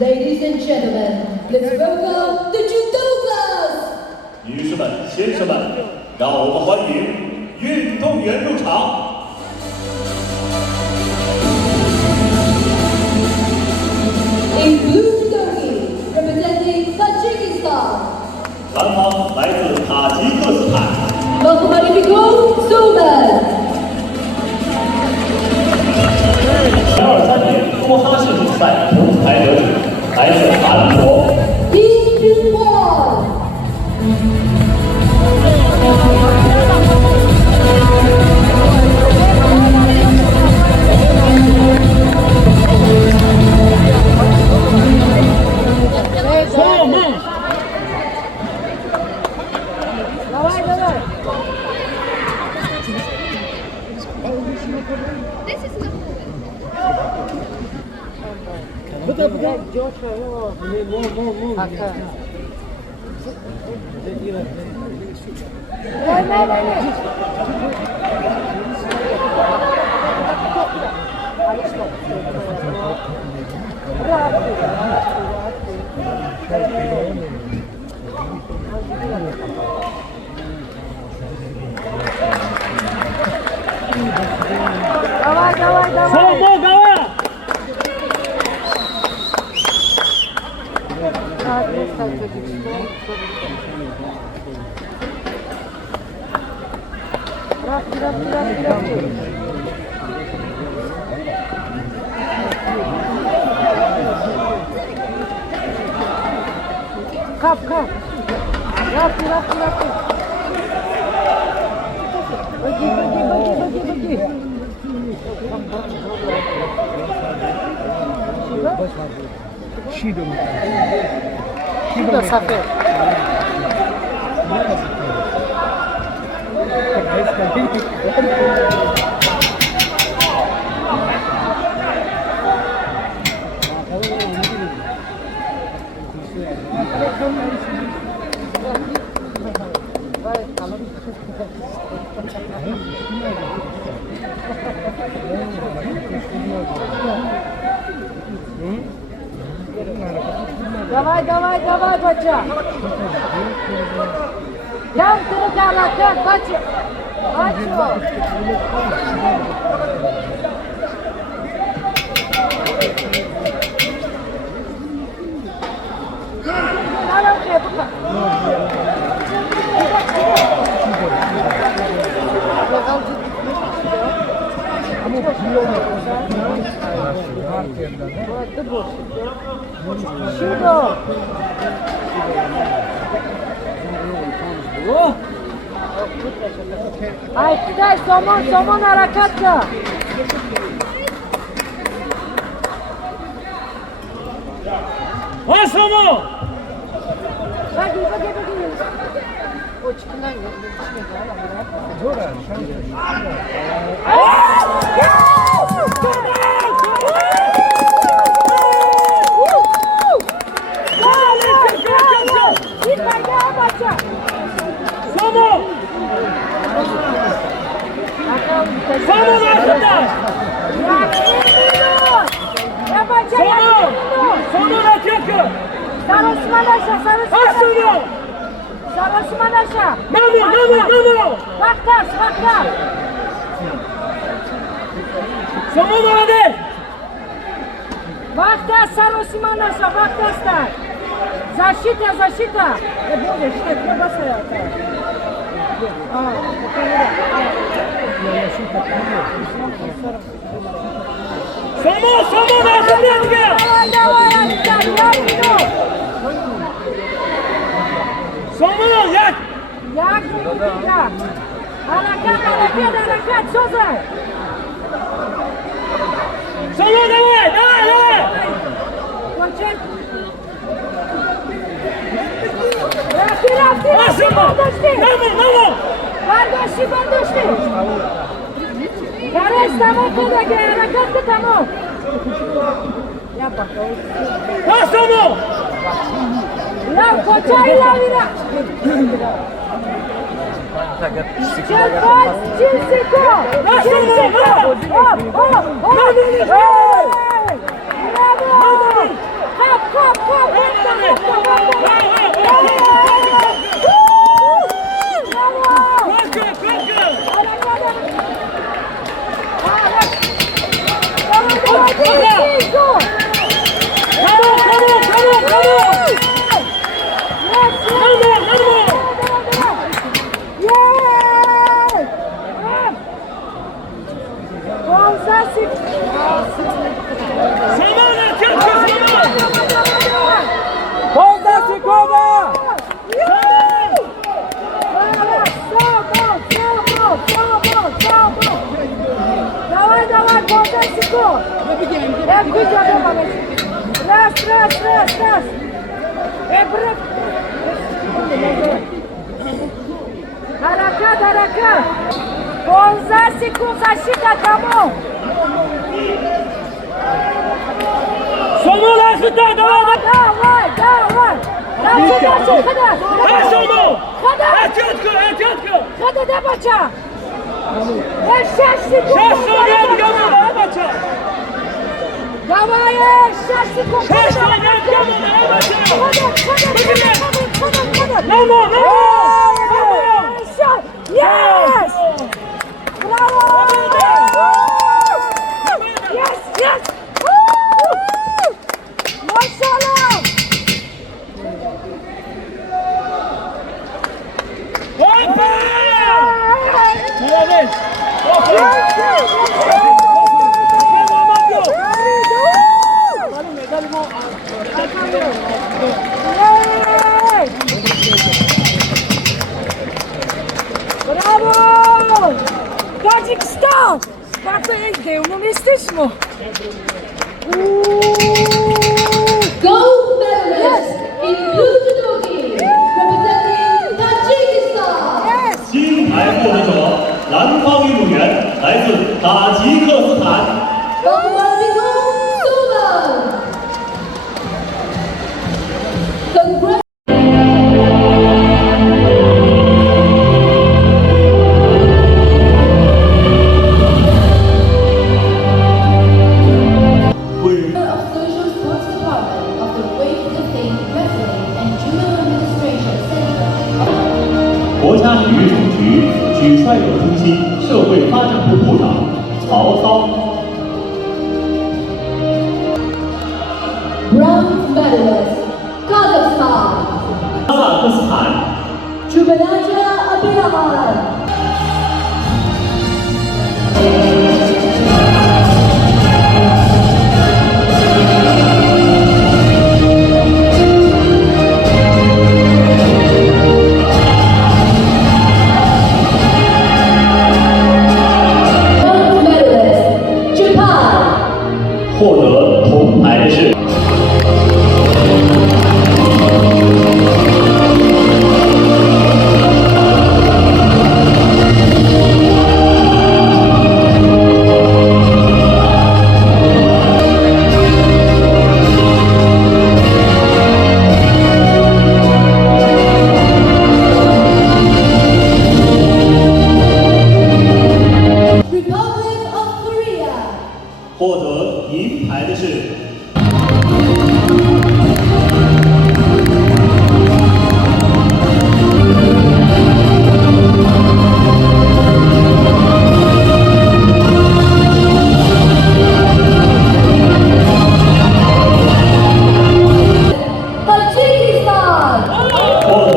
Ladies and gentlemen, let's welcome the judo class. 女士们、先生们，让我们欢迎运动员入场。In blue judogi, representing Tajikistan. 蓝方来自塔吉克斯坦。Somon Maҳмадбekov, Somon. 2023年多哈世锦赛铜牌得主来自韩国。Давай, бача. Там ты рука, бача. Ay, Kıtay, somon harekatla. Var somon! Bagi. O çıkından Somon arkadaş! Somon atıyor! Sarosmanasha! Namo! Vaktas! Somon hadi! Vaktas, Sarosmanasha, Vaktas'ta! Защита! Боже, что это бросает? Somon arkadaşga! Давай, Somon yak! Як Харакат, что за? Somon давай! Кончай! Подожди! Намо! Подожди! Гараж тамом кудаги, харакатка тамом! Я пошел. Somon! Lav, končaj, lavira! Čilsiko! Hop! Bravo! Hop! Харакат. 15 секунд защита кому? Сомон, защита, давай! Дальше, Дай, Сомон! хода! Отчетку! Хода, да, бача! 6 секунд! 6 секунд, давай, бача! Давай, 6 секунд! 6 секунд, давай, бача! Хода! Намо! Yes! Браво! Yes! Машалlah! Опа! Молодец! Bravo! Tacikistan! Kako ide, umistiš mu? Gold medalist in blue judogi, representing Tajikistan. 金牌获得者，南方运动员来自塔吉克斯坦。 Raqobati Sumon. Congratulations. Of Social Sports Department of the Weightlifting, Wrestling and Judo Administration Center. 国家体育总局举帅友中心社会发展部部长曹操。 Bronze medalist, Kazakhstan. 哈萨克斯坦。 Jubilaja Abirahan. Bronze medalist, Japan. 获得铜牌的是。 Republic of Korea. 获得银牌的是。 Tajikistan. 获得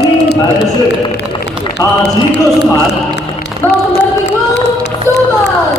金牌的是塔吉克斯坦。 Raqobati Sumon.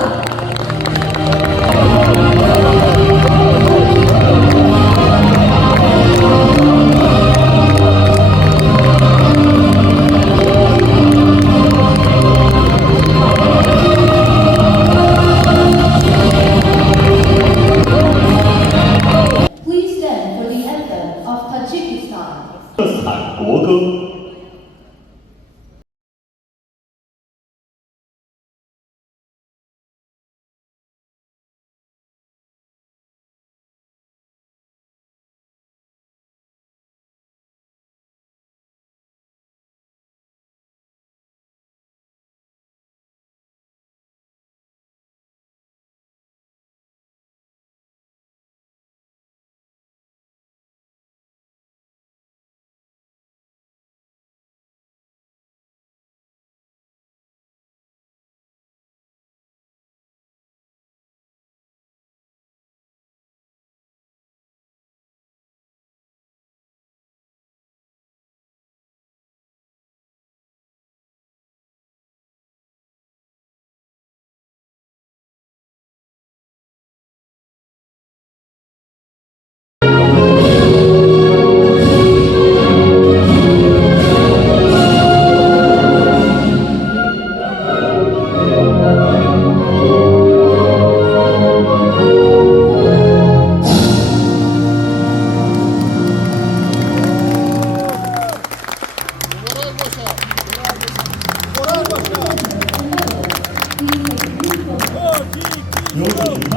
有请